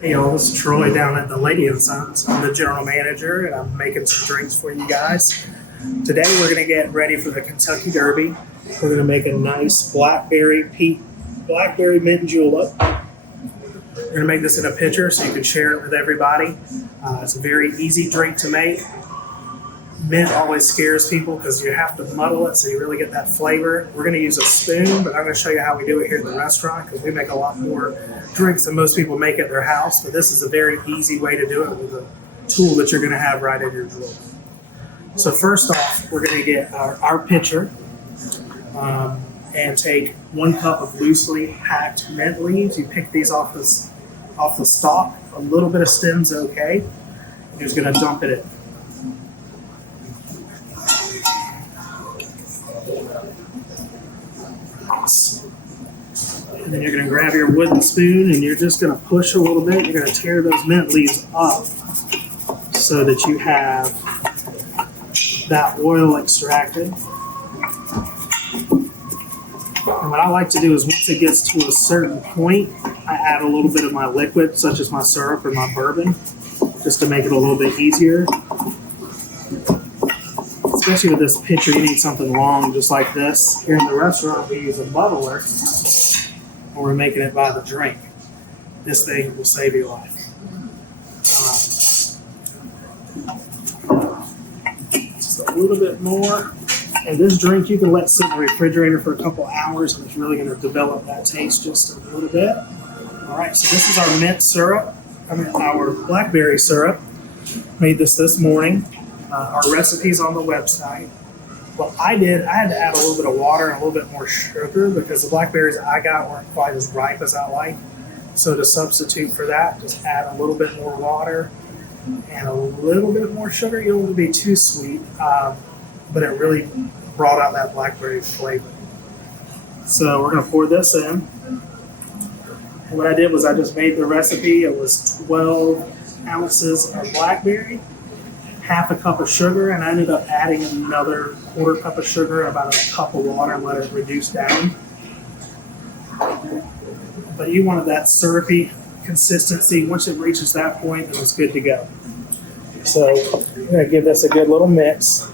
Hey y'all, this is Troy down at the Lady and Sons. I'm the general manager and I'm making some drinks for you guys. Today we're going to get ready for the Kentucky Derby. We're going to make a nice blackberry mint julep. We're going to make this in a pitcher so you can share it with everybody. It's a very easy drink to make. Mint always scares people because you have to muddle it so you really get that flavor. We're going to use a spoon, but I'm going to show you how we do it here in the restaurant because we make a lot more drinks than most people make at their house. But this is a very easy way to do it with a tool that you're going to have right in your drawer. So first off, we're going to get our pitcher and take 1 cup of loosely packed mint leaves. You pick these off the stalk. A little bit of stem's okay. You're just going to dump it in. And then you're going to grab your wooden spoon and you're just going to push a little bit. You're going to tear those mint leaves up so that you have that oil extracted. And what I like to do is once it gets to a certain point, I add a little bit of my liquid, such as my syrup or my bourbon, just to make it a little bit easier. Especially with this pitcher, you need something long just like this. Here in the restaurant, we use a muddler, and we're making it by the drink. This thing will save your life. Just a little bit more. And this drink you can let sit in the refrigerator for a couple hours, and it's really going to develop that taste just a little bit. All right, so this is our mint syrup. Our blackberry syrup. Made this morning. Our recipe's on the website. What I did, I had to add a little bit of water and a little bit more sugar because the blackberries I got weren't quite as ripe as I like. So to substitute for that, just add a little bit more water and a little bit more sugar. You don't want to be too sweet, but it really brought out that blackberry flavor. So we're going to pour this in. And what I did was I just made the recipe. It was 12 ounces of blackberry, half a cup of sugar, and I ended up adding another 1/4 cup of sugar and about a cup of water and let it reduce down. But you wanted that syrupy consistency. Once it reaches that point, then it's good to go. So I'm going to give this a good little mix.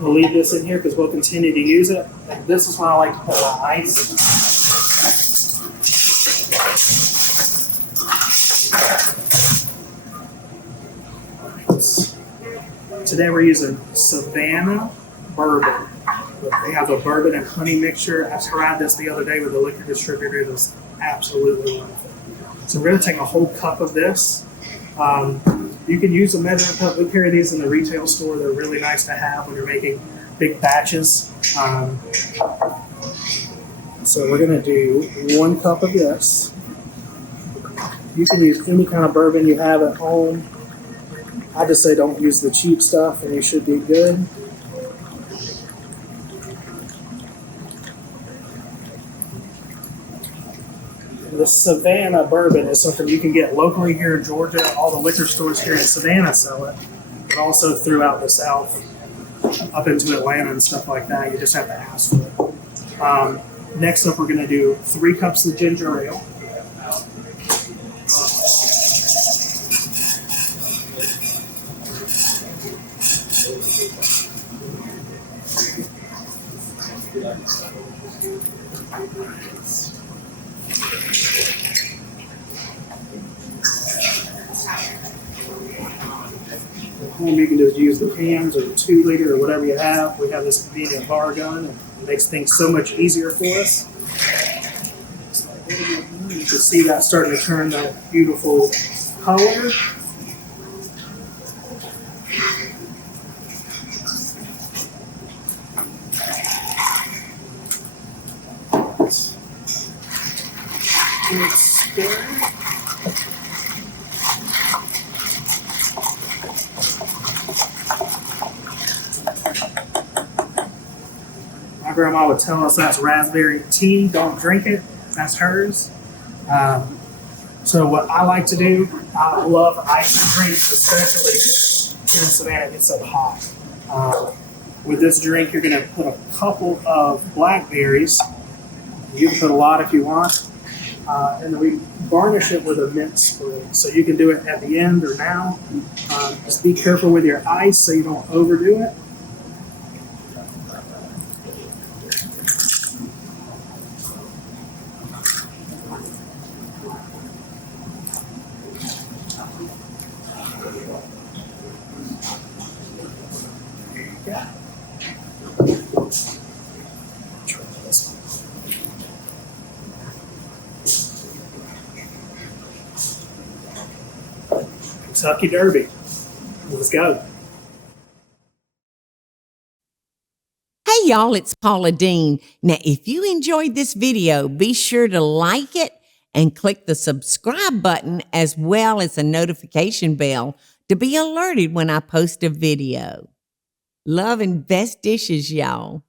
We'll leave this in here because we'll continue to use it. And this is when I like to put my ice. Today we're using Savannah Bourbon. They have a bourbon and honey mixture. I tried this the other day with a liquor distributor. It was absolutely wonderful. So we're going to take a whole cup of this. You can use a measuring cup. We carry these in the retail store. They're really nice to have when you're making big batches. So we're going to do 1 cup of this. You can use any kind of bourbon you have at home. I just say don't use the cheap stuff and you should be good. The Savannah bourbon is something you can get locally here in Georgia. All the liquor stores here in Savannah sell it, but also throughout the South, up into Atlanta and stuff like that. You just have to ask for it. Next up, we're going to do 3 cups of ginger ale. You can just use the cans or the 2 liter or whatever you have. We have this convenient bar gun, and it makes things so much easier for us. You can see that starting to turn that beautiful color. Good stir. My grandma would tell us that's raspberry tea. Don't drink it. That's hers. So what I like to do, I love ice drinks, especially here in Savannah. It gets so hot. With this drink, you're going to put a couple of blackberries. You can put a lot if you want. And then we garnish it with a mint sprig. So you can do it at the end or now. Just be careful with your ice so you don't overdo it. Yeah. Try this one. Kentucky Derby. Let's go. Hey y'all, it's Paula Deen. Now, if you enjoyed this video, be sure to like it and click the subscribe button as well as the notification bell to be alerted when I post a video. Love and best dishes, y'all.